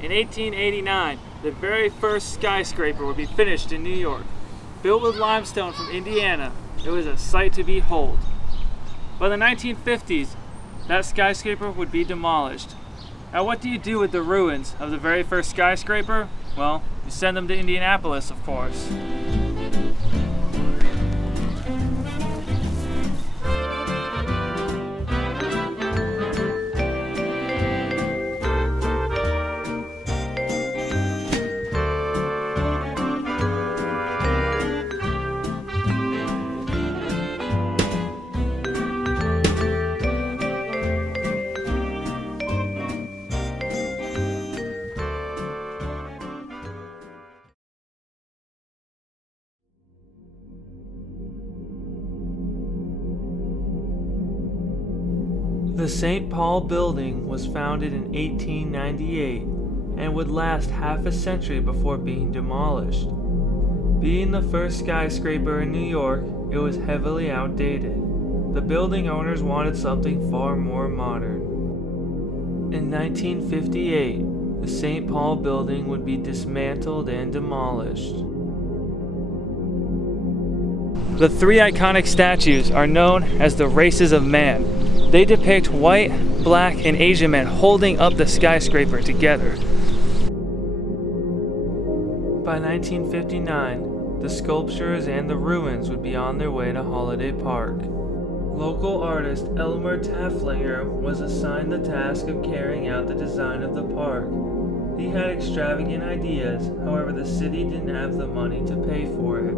In 1889, the very first skyscraper would be finished in New York. Built with limestone from Indiana, it was a sight to behold. By the 1950s, that skyscraper would be demolished. Now, what do you do with the ruins of the very first skyscraper? Well, you send them to Indianapolis, of course. The St. Paul building was founded in 1898 and would last half a century before being demolished. Being the first skyscraper in New York, it was heavily outdated. The building owners wanted something far more modern. In 1958, the St. Paul building would be dismantled and demolished. The three iconic statues are known as the races of man. They depict white, black, and Asian men holding up the skyscraper together. By 1959, the sculptures and the ruins would be on their way to Holiday Park. Local artist Elmer Tafflinger was assigned the task of carrying out the design of the park. He had extravagant ideas, however the city didn't have the money to pay for it.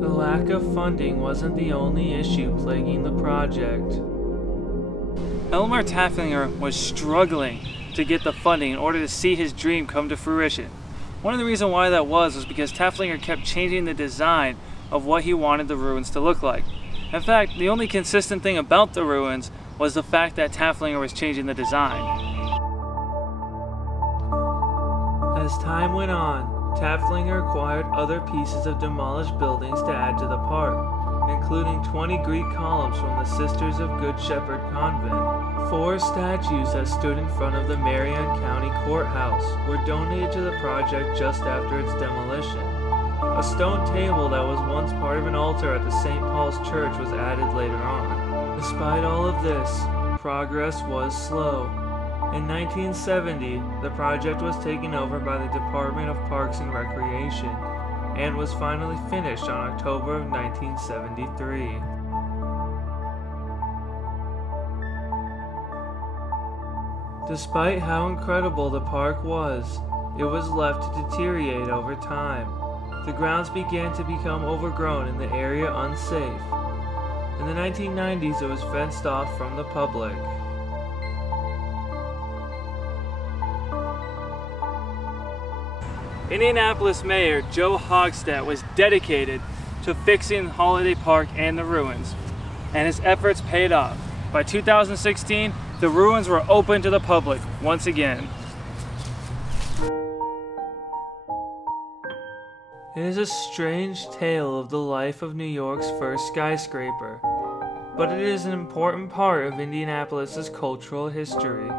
The lack of funding wasn't the only issue plaguing the project. Elmer Tafflinger was struggling to get the funding in order to see his dream come to fruition. One of the reasons why that was because Tafflinger kept changing the design of what he wanted the ruins to look like. In fact, the only consistent thing about the ruins was the fact that Tafflinger was changing the design. As time went on, Tafflinger acquired other pieces of demolished buildings to add to the park, including 20 Greek columns from the Sisters of Good Shepherd Convent. 4 statues that stood in front of the Marion County Courthouse were donated to the project just after its demolition. A stone table that was once part of an altar at the St. Paul's Church was added later on. Despite all of this, progress was slow. In 1970, the project was taken over by the Department of Parks and Recreation, and was finally finished on October of 1973. Despite how incredible the park was, it was left to deteriorate over time. The grounds began to become overgrown and the area unsafe. In the 1990s, it was fenced off from the public. Indianapolis Mayor Joe Hogstad was dedicated to fixing Holiday Park and the ruins, and his efforts paid off. By 2016, the ruins were open to the public once again. It is a strange tale of the life of New York's first skyscraper, but it is an important part of Indianapolis's cultural history.